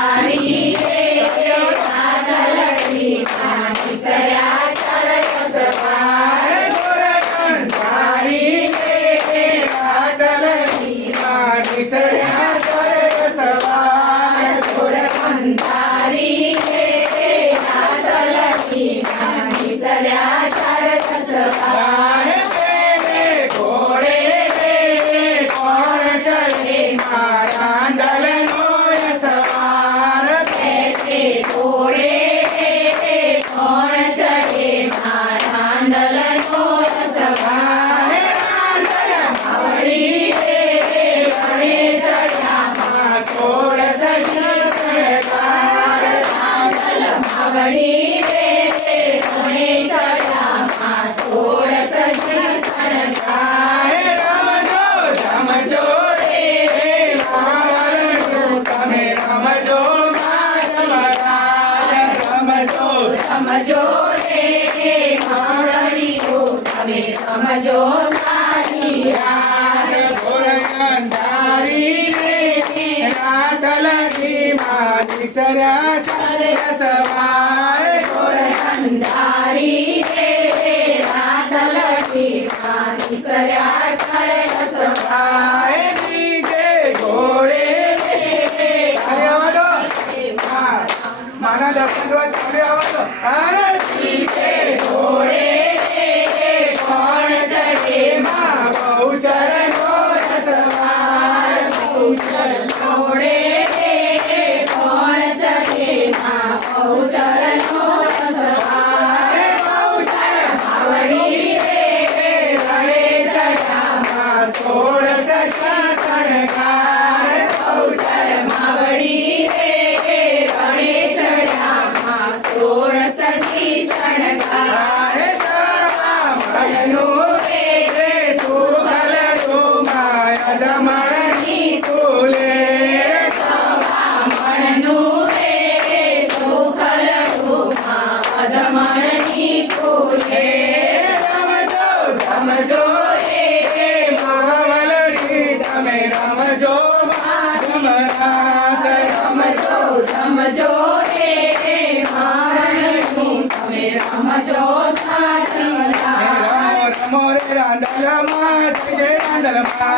Maria. સમજો રે માણીઓ તમે સમજો સારી રાત ગોરગંધારી રે રાતલની માલી સરા ચાલ સવાર ગોરગંધારી રે રાતલની માલી સરા ચાલ સવાર ઘોડે મારા ડબલ I got my.